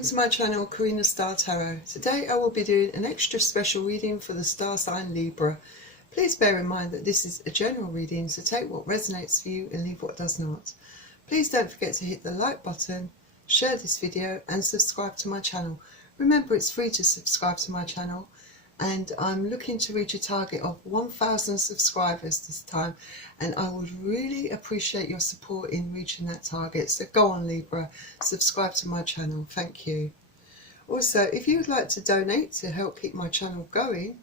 Welcome to my channel, Karina Star Tarot. Today I will be doing an extra special reading for the star sign Libra. Please bear in mind that this is a general reading, so take what resonates for you and leave what does not. Please don't forget to hit the like button, share this video and subscribe to my channel. Remember, it's free to subscribe to my channel, and I'm looking to reach a target of 1,000 subscribers this time, and I would really appreciate your support in reaching that target. So go on Libra, subscribe to my channel, thank you. Also, if you would like to donate to help keep my channel going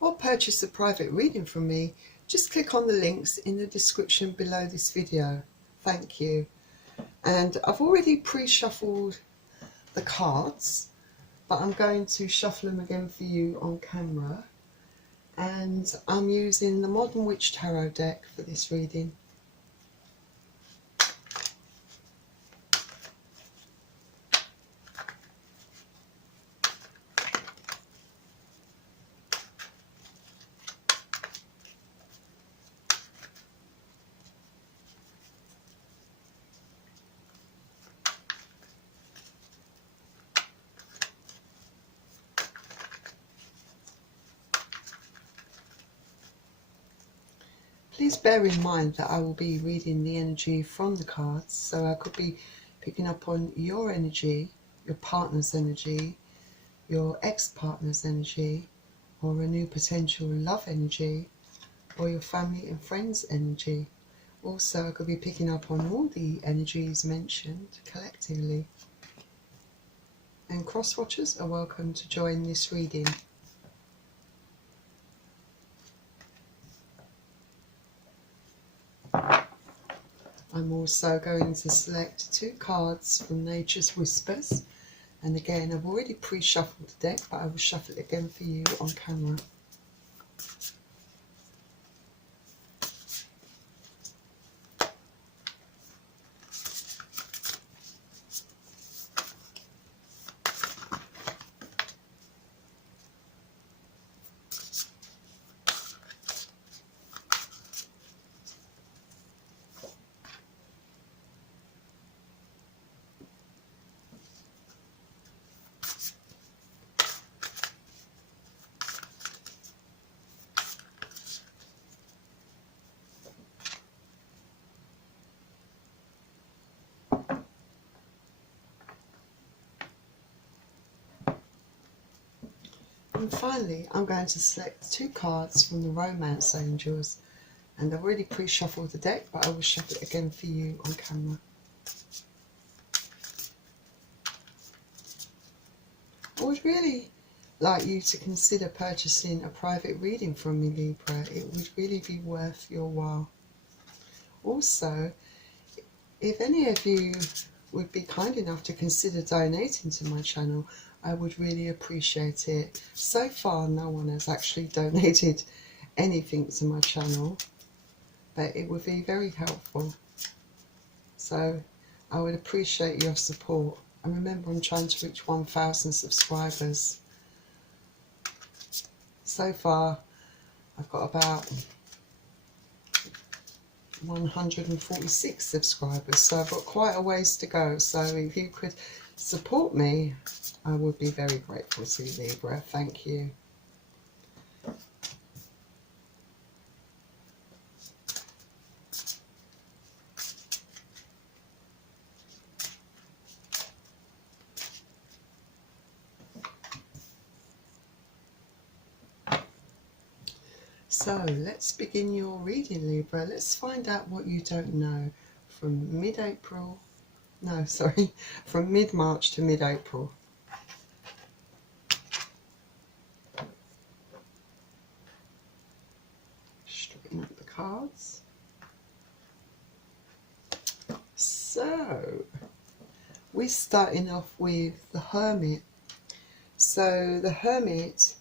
or purchase a private reading from me, just click on the links in the description below this video. Thank you. And I've already pre-shuffled the cards, but I'm going to shuffle them again for you on camera, and I'm using the Modern Witch Tarot deck for this reading. Please bear in mind that I will be reading the energy from the cards, so I could be picking up on your energy, your partner's energy, your ex-partner's energy, or a new potential love energy, or your family and friends energy. Also, I could be picking up on all the energies mentioned collectively. And cross-watchers are welcome to join this reading. I'm also going to select two cards from Nature's Whispers, and again I've already pre-shuffled the deck, but I will shuffle it again for you on camera. And finally, I'm going to select two cards from the Romance Angels, and I've already pre-shuffled the deck, but I will shuffle it again for you on camera. I would really like you to consider purchasing a private reading from me, Libra. It would really be worth your while. Also, if any of you would be kind enough to consider donating to my channel, I would really appreciate it. So far no one has actually donated anything to my channel, but it would be very helpful. So I would appreciate your support. And remember, I'm trying to reach 1,000 subscribers. So far I've got about 146 subscribers, so I've got quite a ways to go. So if you could support me, I would be very grateful to you, Libra. Thank you. So let's begin your reading, Libra. Let's find out what you don't know from mid-April. No, sorry, from mid-March to mid-April. Straighten up the cards. So we're starting off with the Hermit. So the Hermit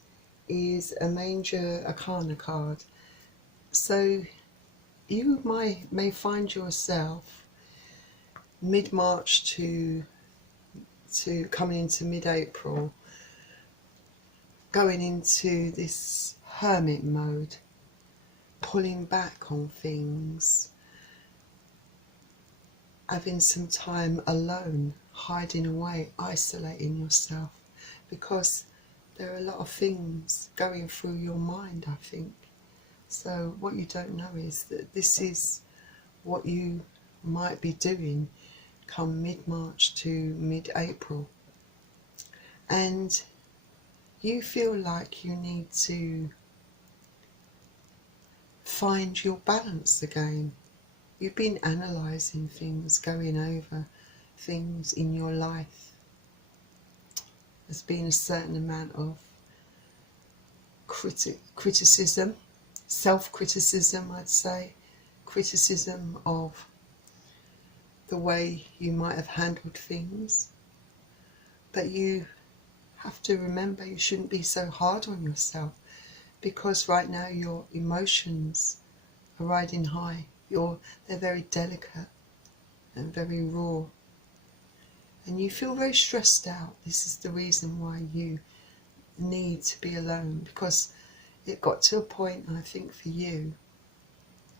is a major arcana card. So you may find yourself mid-March to coming into mid-April, going into this hermit mode, pulling back on things, having some time alone, hiding away, isolating yourself, because there are a lot of things going through your mind, I think. So what you don't know is that this is what you might be doing come mid-March to mid-April. And you feel like you need to find your balance again. You've been analysing things, going over things in your life. There's been a certain amount of criticism, self-criticism, I'd say, criticism of the way you might have handled things. But you have to remember you shouldn't be so hard on yourself, because right now your emotions are riding high. They're very delicate and very raw, and you feel very stressed out. This is the reason why you need to be alone, because it got to a point, I think for you,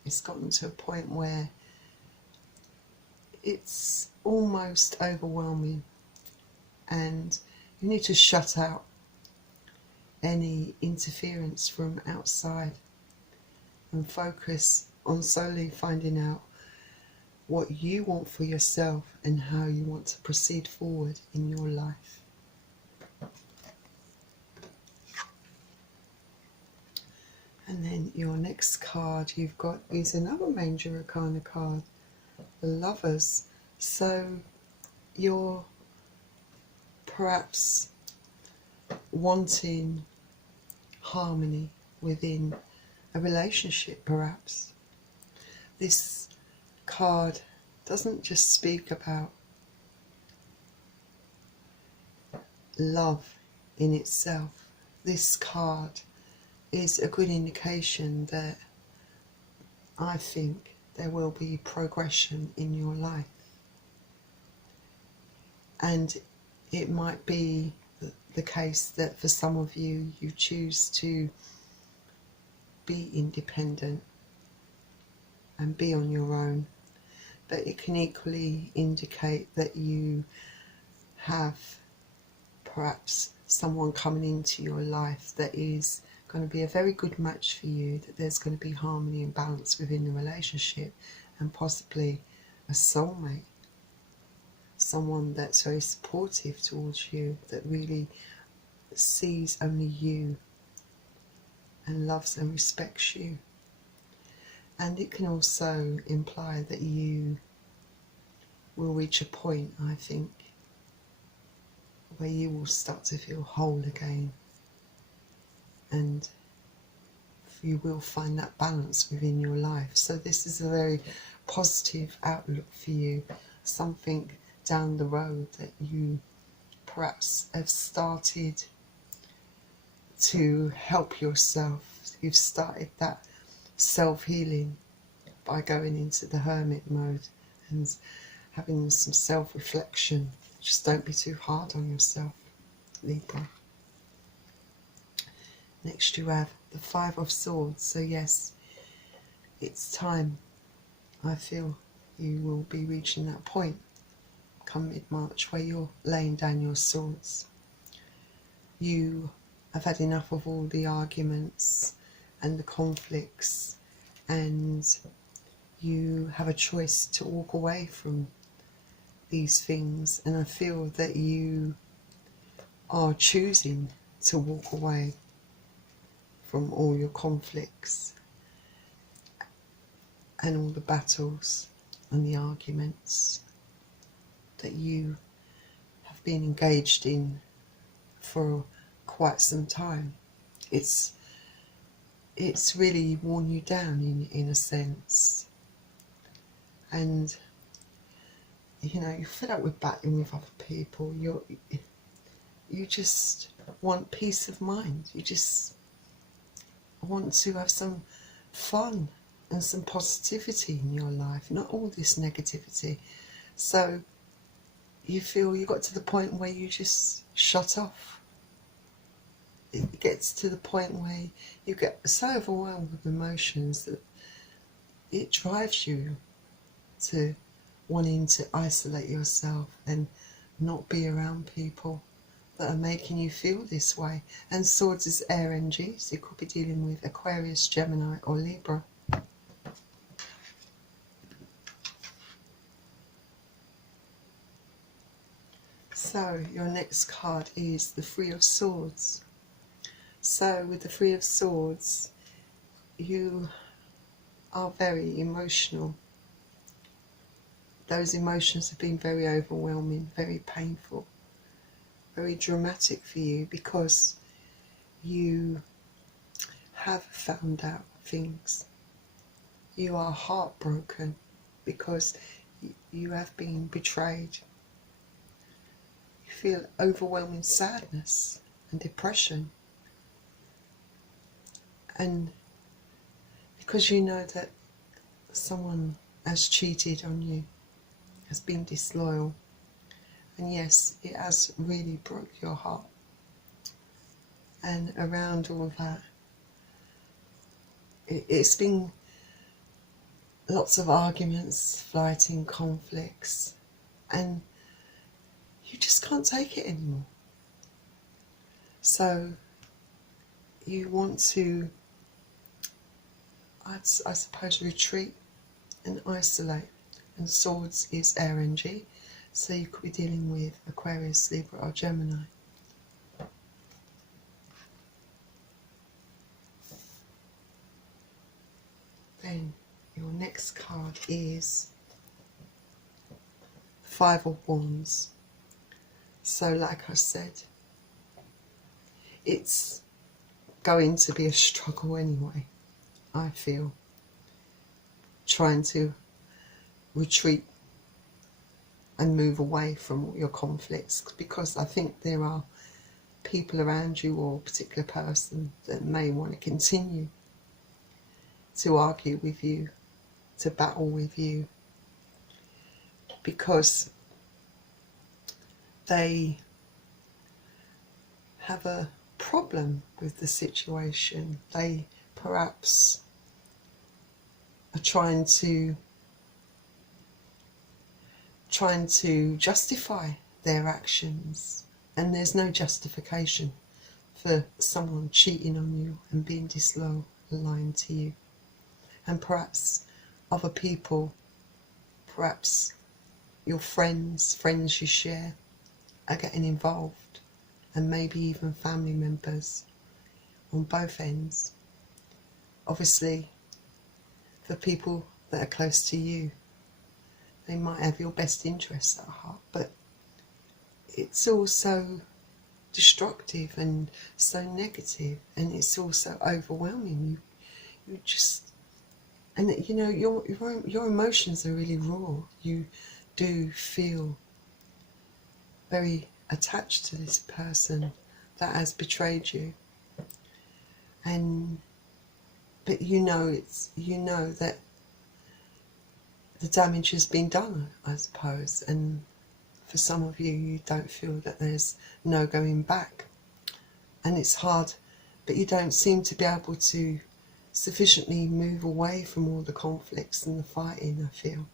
it's gotten to a point where it's almost overwhelming, and you need to shut out any interference from outside and focus on solely finding out what you want for yourself and how you want to proceed forward in your life. And then your next card you've got is another Major Arcana card, the Lovers. So you're perhaps wanting harmony within a relationship, perhaps. This card doesn't just speak about love in itself. This card is a good indication that I think there will be progression in your life. And it might be the case that for some of you, you choose to be independent and be on your own. But it can equally indicate that you have perhaps someone coming into your life that is going to be a very good match for you, that there's going to be harmony and balance within the relationship, and possibly a soulmate, someone that's very supportive towards you, that really sees only you and loves and respects you. And it can also imply that you will reach a point, I think, where you will start to feel whole again, and you will find that balance within your life. So this is a very positive outlook for you, something down the road that you perhaps have started to help yourself. You've started that self-healing by going into the hermit mode and having some self-reflection. Just don't be too hard on yourself, Libra. Next you have the Five of Swords. So yes, it's time. I feel you will be reaching that point come mid-March where you're laying down your swords. You have had enough of all the arguments and the conflicts, and you have a choice to walk away from these things, and I feel that you are choosing to walk away from all your conflicts and all the battles and the arguments that you have been engaged in for quite some time. It's really worn you down in a sense, and you know, you're fed up with battling with other people. You just want peace of mind. You just want to have some fun and some positivity in your life, not all this negativity. So you feel you got to the point where you just shut off. It gets to the point where you get so overwhelmed with emotions that it drives you to wanting to isolate yourself and not be around people that are making you feel this way. And Swords is air energy, so you could be dealing with Aquarius, Gemini or Libra. So your next card is the Three of Swords. So with the Three of Swords, you are very emotional. Those emotions have been very overwhelming, very painful, very dramatic for you, because you have found out things. You are heartbroken because you have been betrayed. You feel overwhelming sadness and depression. And because you know that someone has cheated on you, has been disloyal, and yes, it has really broke your heart. And around all that, it's been lots of arguments, fighting, conflicts, and you just can't take it anymore. So you want to, I suppose, retreat and isolate. And Swords is air energy, so you could be dealing with Aquarius, Libra or Gemini. Then your next card is Five of Wands. So like I said, it's going to be a struggle anyway, I feel, trying to retreat and move away from all your conflicts, because I think there are people around you or a particular person that may want to continue to argue with you, to battle with you, because they have a problem with the situation. They perhaps are trying to justify their actions, and there's no justification for someone cheating on you and being disloyal and lying to you. And perhaps other people, perhaps your friends you share, are getting involved, and maybe even family members on both ends. Obviously, for people that are close to you, they might have your best interests at heart, but it's also destructive and so negative, and it's also overwhelming. You just, and you know, your emotions are really raw. You do feel very attached to this person that has betrayed you, but you know that the damage has been done, I suppose, and for some of you, you don't feel that there's no going back, and it's hard, but you don't seem to be able to sufficiently move away from all the conflicts and the fighting, I feel.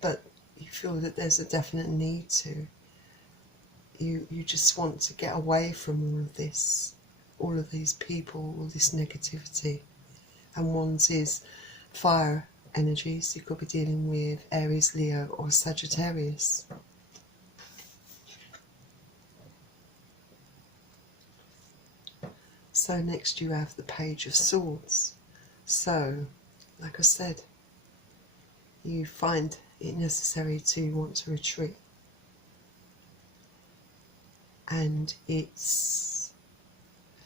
But you feel that there's a definite need to. You just want to get away from all of this, all of these people, all this negativity. And Wands is fire energies. You could be dealing with Aries, Leo or Sagittarius. So next you have the Page of Swords. So, like I said, you find it necessary to want to retreat. And it's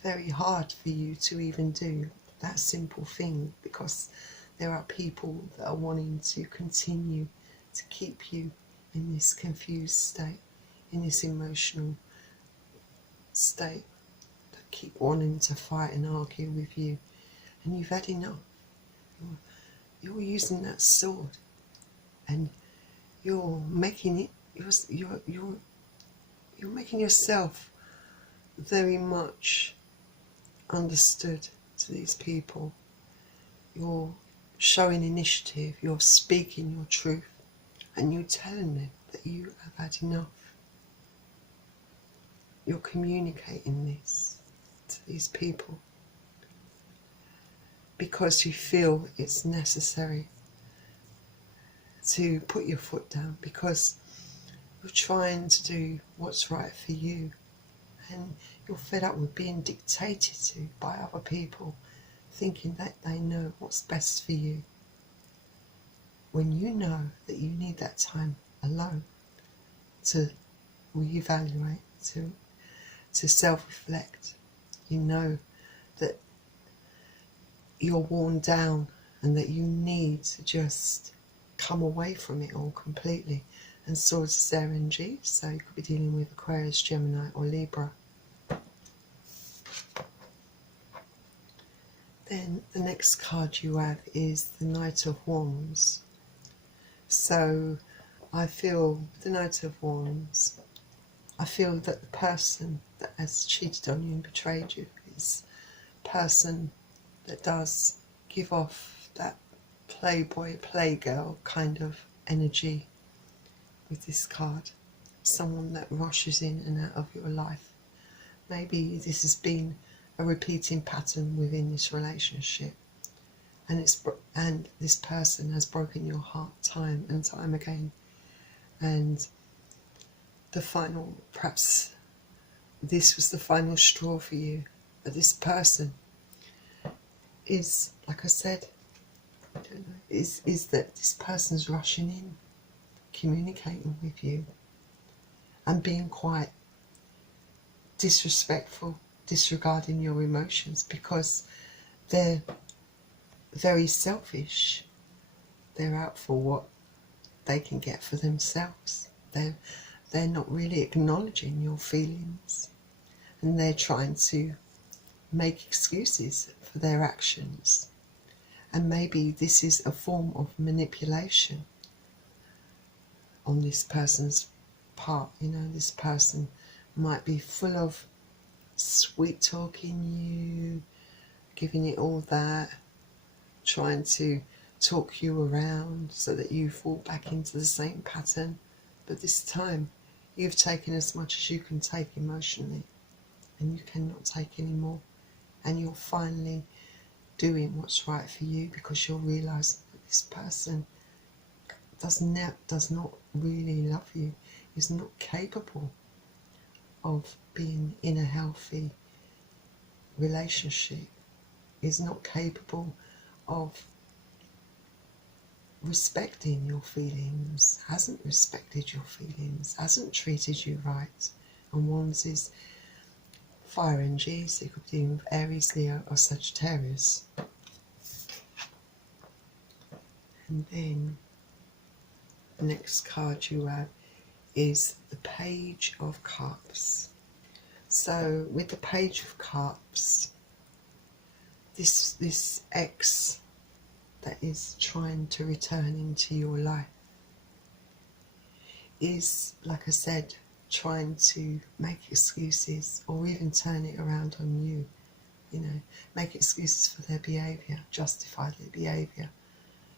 very hard for you to even do that simple thing, because there are people that are wanting to continue to keep you in this confused state, in this emotional state, that keep wanting to fight and argue with you, and you've had enough. You're using that sword, and you're making it. You're making yourself very much understood to these people. You're showing initiative. You're speaking your truth. and you're telling them that you have had enough. You're communicating this to these people because you feel it's necessary to put your foot down, because you're trying to do what's right for you, and you're fed up with being dictated to by other people, thinking that they know what's best for you, when you know that you need that time alone to reevaluate, to self-reflect. You know that you're worn down and that you need to just come away from it all completely. And Swords is their energy, so you could be dealing with Aquarius, Gemini or Libra. Then the next card you have is the Knight of Wands. So I feel the Knight of Wands, I feel that the person that has cheated on you and betrayed you is a person that does give off that playboy, playgirl kind of energy with this card. Someone that rushes in and out of your life. Maybe this has been a repeating pattern within this relationship, and this person has broken your heart time and time again, and the final, perhaps this was the final straw for you. But this person is, like I said, I don't know, is that this person's rushing in, communicating with you and being quite disrespectful, disregarding your emotions, because they're very selfish. They're out for what they can get for themselves. They're not really acknowledging your feelings, and they're trying to make excuses for their actions. And maybe this is a form of manipulation on this person's part. You know, this person might be full of sweet talking you, giving it all that, trying to talk you around so that you fall back into the same pattern. But this time you've taken as much as you can take emotionally, and you cannot take any more, and you're finally doing what's right for you, because you're realising that this person does not really love you, is not capable of being in a healthy relationship, is not capable of respecting your feelings, hasn't respected your feelings, hasn't treated you right. And Wands is fire energy, so you could be dealing with Aries, Leo or Sagittarius. And then the next card you have is the Page of Cups. So with the Page of Cups, this ex that is trying to return into your life is, like I said, trying to make excuses or even turn it around on you. You know, make excuses for their behaviour, justify their behaviour,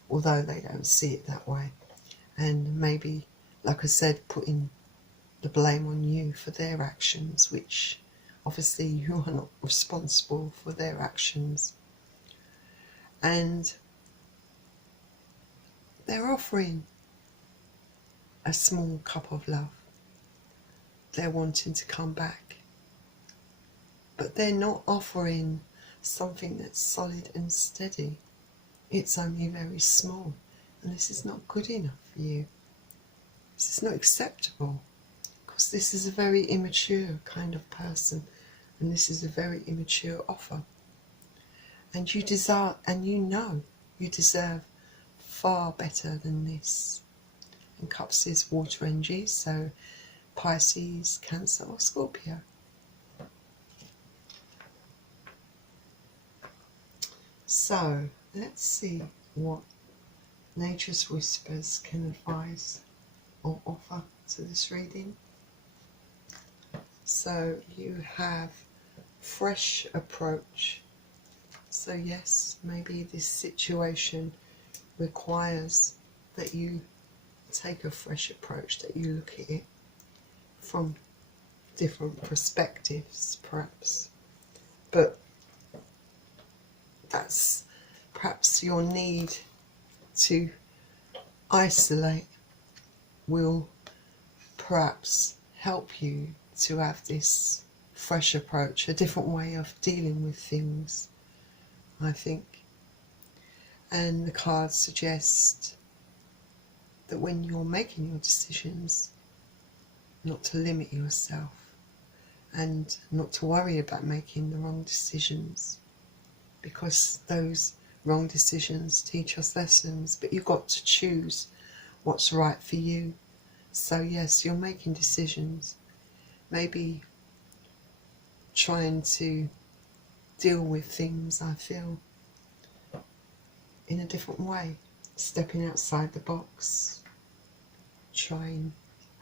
although they don't see it that way. And maybe, like I said, putting the blame on you for their actions, which obviously you are not responsible for their actions. And they're offering a small cup of love. They're wanting to come back, but they're not offering something that's solid and steady. It's only very small, and this is not good enough for you. This is not acceptable, because this is a very immature kind of person, and this is a very immature offer. And you desire, and you know you deserve far better than this. And Cups is water energy, so Pisces, Cancer or Scorpio. So let's see what Nature's Whispers can advise or offer to this reading. So you have fresh approach. So yes, maybe this situation requires that you take a fresh approach, that you look at it from different perspectives perhaps. But that's perhaps your need to isolate will perhaps help you to have this fresh approach, a different way of dealing with things, I think. And the cards suggest that when you're making your decisions, not to limit yourself and not to worry about making the wrong decisions, because those wrong decisions teach us lessons, but you've got to choose what's right for you. So yes, you're making decisions, maybe trying to deal with things, I feel, in a different way, stepping outside the box, trying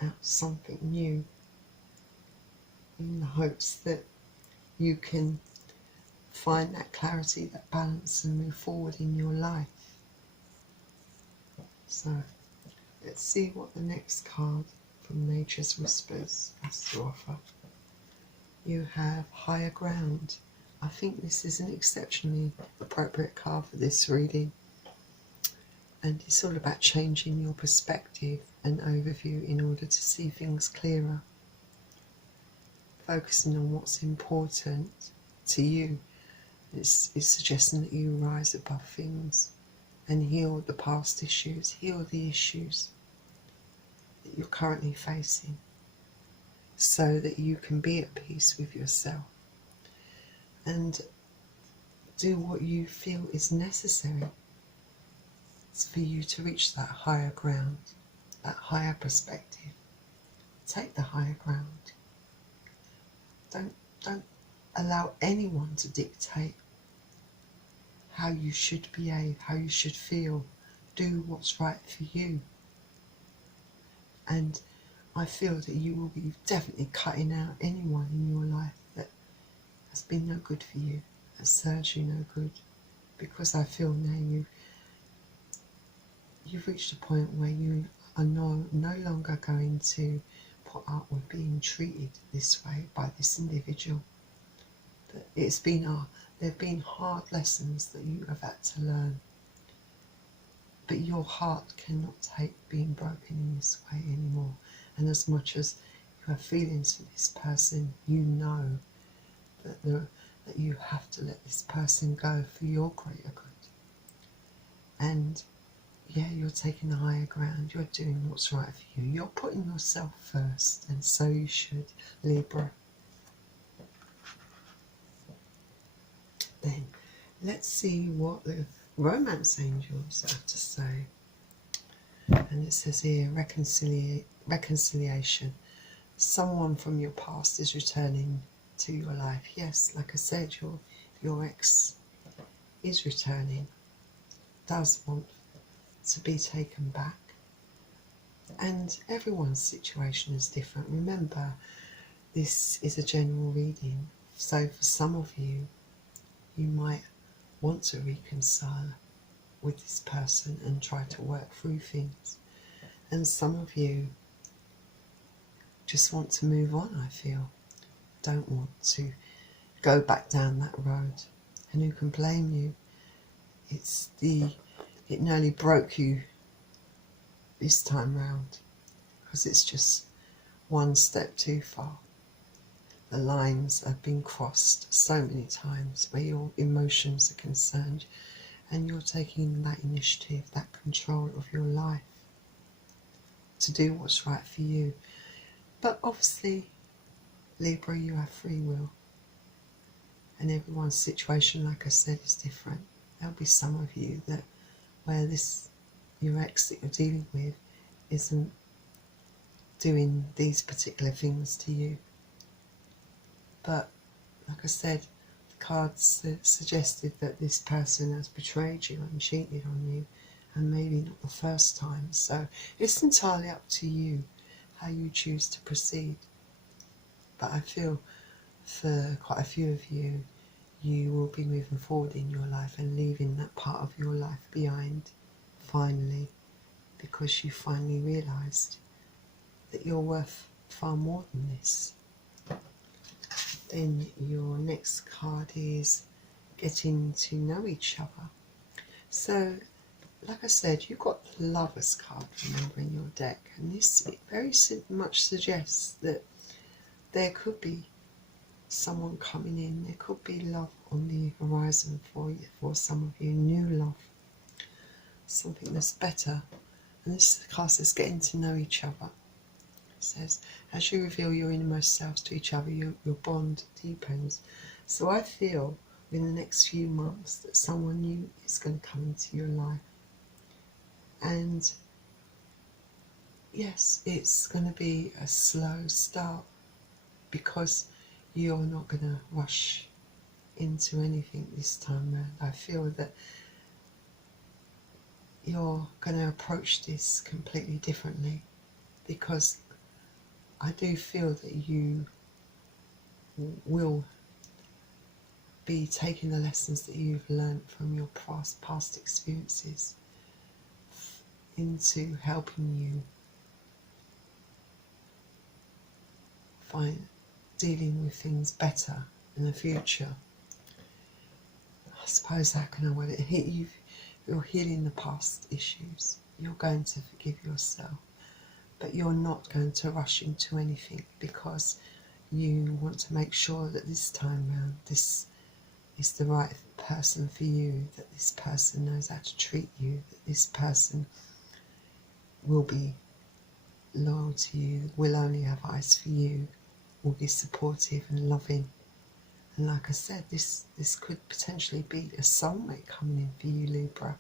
out something new, in the hopes that you can find that clarity, that balance, and move forward in your life. So let's see what the next card from Nature's Whispers has to offer. You have Higher Ground. I think this is an exceptionally appropriate card for this reading, and it's all about changing your perspective and overview in order to see things clearer, focusing on what's important to you. It's suggesting that you rise above things and heal the past issues, heal the issues that you're currently facing, so that you can be at peace with yourself and do what you feel is necessary for you to reach that higher ground, that higher perspective. Take the higher ground. Don't allow anyone to dictate how you should behave, how you should feel. Do what's right for you. And I feel that you will be definitely cutting out anyone in your life that has been no good for you, has served you no good, because I feel now you've reached a point where you are no longer going to put up with being treated this way by this individual. That there have been hard lessons that you have had to learn, but your heart cannot take being broken in this way anymore. And as much as you have feelings for this person, you know that you have to let this person go for your greater good. And yeah, you're taking the higher ground, you're doing what's right for you, you're putting yourself first, and so you should, Libra. Then let's see what the romance angels have to say. And it says here, reconciliation. Someone from your past is returning to your life. Yes, like I said, your ex is returning, does want to be taken back. And everyone's situation is different. Remember, this is a general reading. So for some of you, you might want to reconcile with this person and try to work through things. And some of you just want to move on, I feel. Don't want to go back down that road. And who can blame you? It nearly broke you this time round, because it's just one step too far. The lines have been crossed so many times where your emotions are concerned, and you're taking that initiative, that control of your life to do what's right for you. But obviously, Libra, you have free will, and everyone's situation, like I said, is different. There'll be some of you that where your ex that you're dealing with isn't doing these particular things to you. But like I said, the cards suggested that this person has betrayed you and cheated on you, and maybe not the first time. So it's entirely up to you how you choose to proceed. But I feel for quite a few of you, you will be moving forward in your life and leaving that part of your life behind, finally. because you finally realised that you're worth far more than this. Then your next card is getting to know each other. So, like I said, you've got the Lovers card, remember, in your deck, and this very much suggests that there could be someone coming in. There could be love on the horizon for you, for some of you, new love, something that's better. And this card says getting to know each other. It says, as you reveal your innermost selves to each other, your bond deepens. So I feel in the next few months that someone new is going to come into your life. And yes, it's going to be a slow start because you're not going to rush into anything this time round. I feel that you're going to approach this completely differently, because I do feel that you will be taking the lessons that you've learned from your past experiences into helping you find dealing with things better in the future. I suppose that can when it hit you, you're healing the past issues. You're going to forgive yourself, but you're not going to rush into anything, because you want to make sure that this time round this is the right person for you, that this person knows how to treat you, that this person will be loyal to you, will only have eyes for you, will be supportive and loving. And like I said, this could potentially be a soulmate coming in for you, Libra.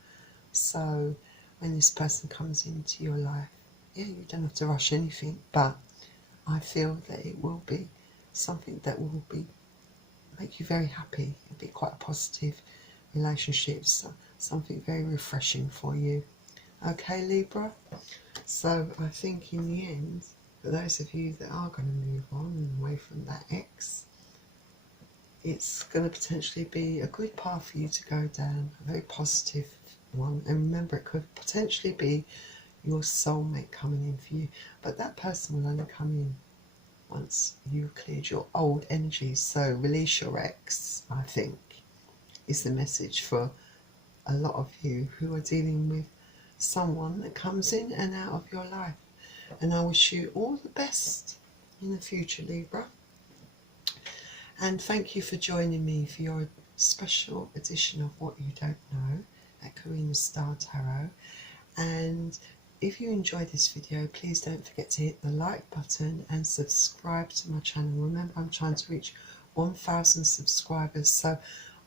So when this person comes into your life, yeah, you don't have to rush anything, but I feel that it will be something that will make you very happy. It'll be quite a positive relationship, so something very refreshing for you. Okay, Libra? So I think in the end, for those of you that are going to move on and away from that ex, it's going to potentially be a good path for you to go down, a very positive one. And remember, it could potentially be your soulmate coming in for you, but that person will only come in once you've cleared your old energies. So release your ex, I think, is the message for a lot of you who are dealing with someone that comes in and out of your life. And I wish you all the best in the future, Libra. And thank you for joining me for your special edition of What You Don't Know at Karina Star Tarot. And if you enjoyed this video, please don't forget to hit the like button and subscribe to my channel. Remember, I'm trying to reach 1,000 subscribers, so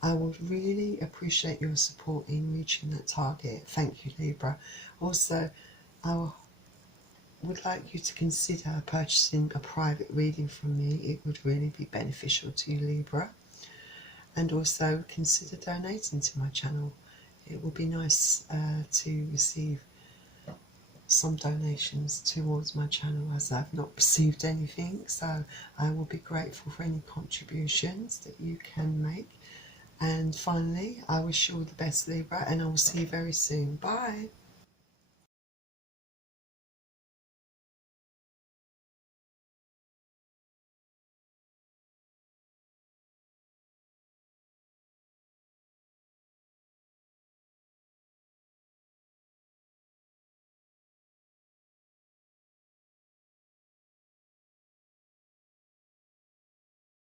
I would really appreciate your support in reaching that target. Thank you, Libra. Also, I would like you to consider purchasing a private reading from me. It would really be beneficial to you, Libra. And also consider donating to my channel. It would be nice to receive some donations towards my channel, as I've not received anything, so I will be grateful for any contributions that you can make. And finally, I wish you all the best, Libra, and I will see you very soon. Bye.